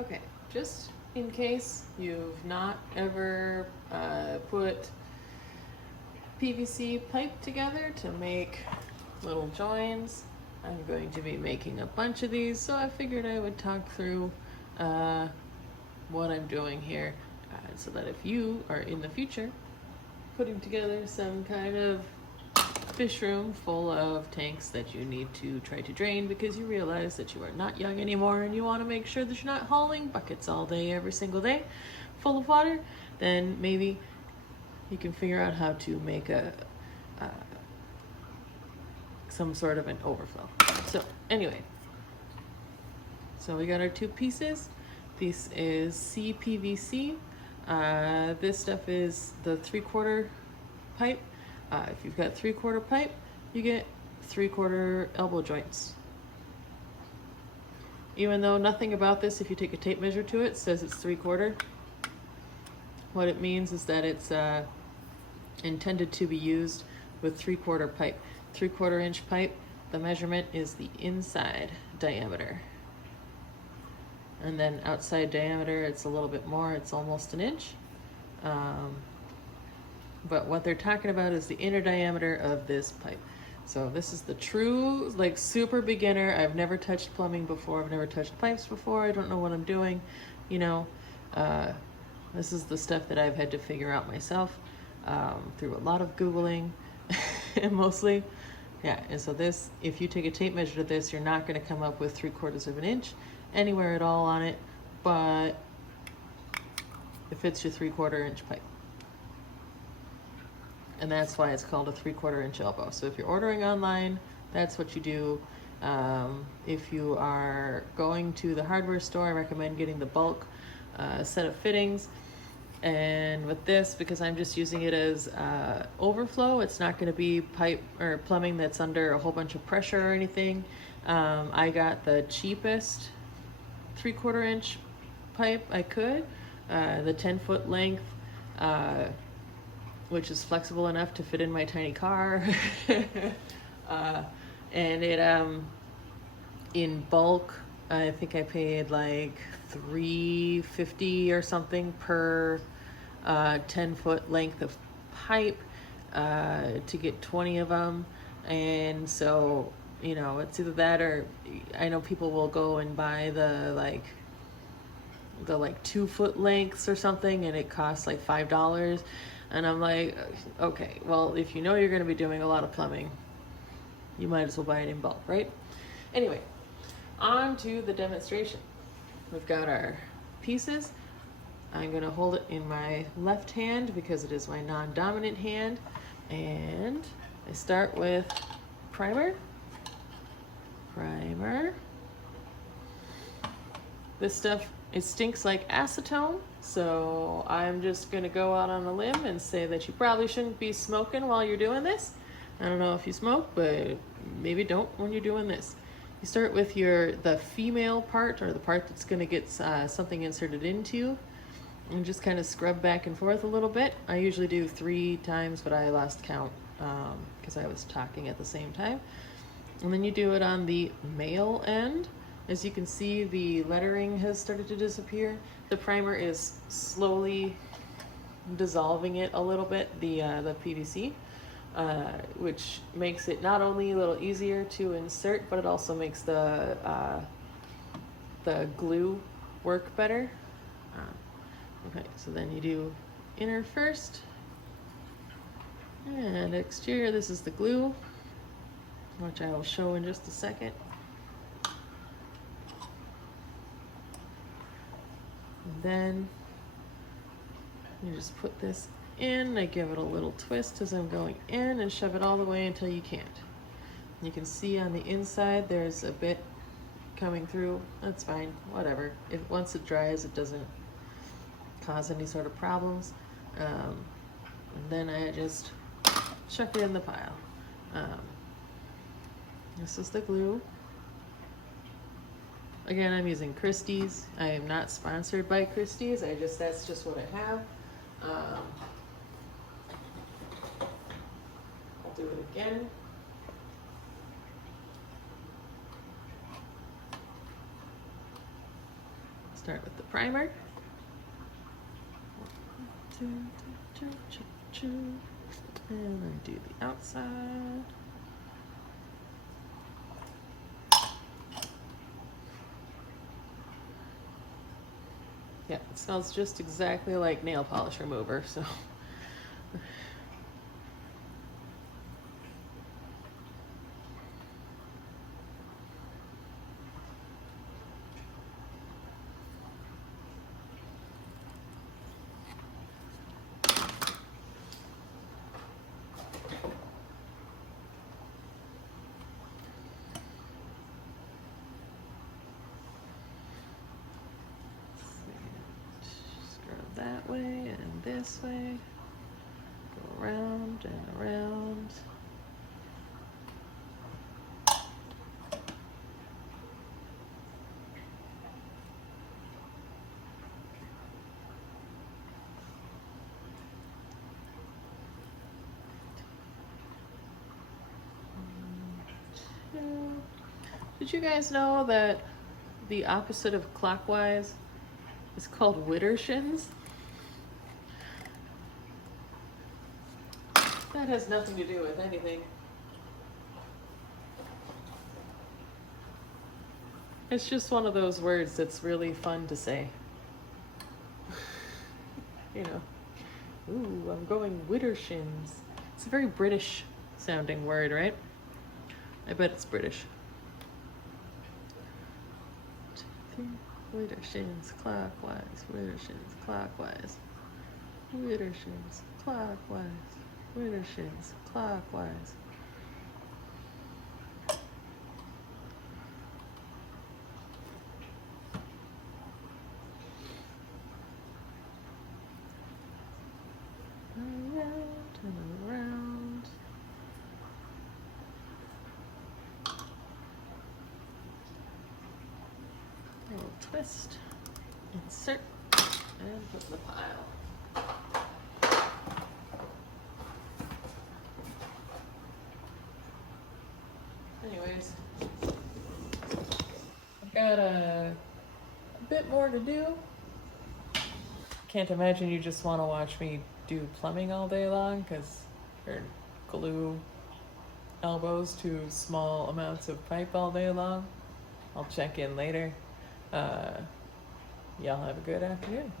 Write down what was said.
Okay, just in case you've not ever put PVC pipe together to make little joins, I'm going to be making a bunch of these, so I figured I would talk through what I'm doing here, so that if you are in the future putting together some kind of fish room full of tanks that you need to try to drain because you realize that you are not young anymore and you want to make sure that you're not hauling buckets all day every single day full of water, then maybe you can figure out how to make some sort of an overflow. So anyway, so we got our two pieces. This is cpvc. This stuff is the 3/4 pipe. If you've got 3/4 pipe, you get 3/4 elbow joints. Even though nothing about this, if you take a tape measure to it, says it's 3/4, what it means is that it's intended to be used with 3/4 pipe. 3/4 inch pipe, the measurement is the inside diameter. And then outside diameter, it's a little bit more, it's almost an inch. But what they're talking about is the inner diameter of this pipe. So this is the true, like, super beginner. I've never touched plumbing before. I've never touched pipes before. I don't know what I'm doing. You know, this is the stuff that I've had to figure out myself through a lot of Googling, mostly. Yeah, and so this, if you take a tape measure to this, you're not gonna come up with 3/4 of an inch anywhere at all on it, but it fits your 3/4 inch pipe. And that's why it's called a 3/4 inch elbow. So if you're ordering online, that's what you do. If you are going to the hardware store, I recommend getting the bulk set of fittings. And with this, because I'm just using it as overflow, it's not going to be pipe or plumbing that's under a whole bunch of pressure or anything. I got the cheapest 3/4 inch pipe I could, the 10-foot length, which is flexible enough to fit in my tiny car. And it, in bulk, I think I paid like $3.50 or something per 10-foot length of pipe to get 20 of them. And so, you know, it's either that or I know people will go and buy the 2-foot lengths or something, and it costs like $5. And I'm like, okay, well, if you know you're going to be doing a lot of plumbing, you might as well buy it in bulk, right? Anyway, on to the demonstration. We've got our pieces. I'm going to hold it in my left hand because it is my non-dominant hand. And I start with primer. This stuff, it stinks like acetone, so I'm just gonna go out on a limb and say that you probably shouldn't be smoking while you're doing this. I don't know if you smoke, but maybe don't when you're doing this. You start with the female part, or the part that's gonna get something inserted into, and just kind of scrub back and forth a little bit. I usually do 3 times, but I lost count because I was talking at the same time. And then you do it on the male end. As you can see, the lettering has started to disappear. The primer is slowly dissolving it a little bit, the PVC, which makes it not only a little easier to insert, but it also makes the glue work better. Okay, so then you do inner first, and exterior, this is the glue, which I will show in just a second. And then you just put this in. I give it a little twist as I'm going in and shove it all the way until you can't. You can see on the inside there's a bit coming through. That's fine, whatever. Once it dries, it doesn't cause any sort of problems. And then I just chuck it in the pile. This is the glue. Again, I'm using Christie's. I am not sponsored by Christie's. That's just what I have. I'll do it again. Start with the primer. And then do the outside. Yeah, it smells just exactly like nail polish remover, so. That way and this way, go around and around. Did you guys know that the opposite of clockwise is called widdershins? That has nothing to do with anything. It's just one of those words that's really fun to say. You know, ooh, I'm going widdershins. It's a very British sounding word, right? I bet it's British. 2, 3, widdershins clockwise, widdershins clockwise, widdershins clockwise, widdershins clockwise. Around and around. A little twist, insert, and put in the pile. Anyways, I've got a bit more to do. Can't imagine you just want to watch me do plumbing all day long, because or glue elbows to small amounts of pipe all day long. I'll check in later. Y'all have a good afternoon.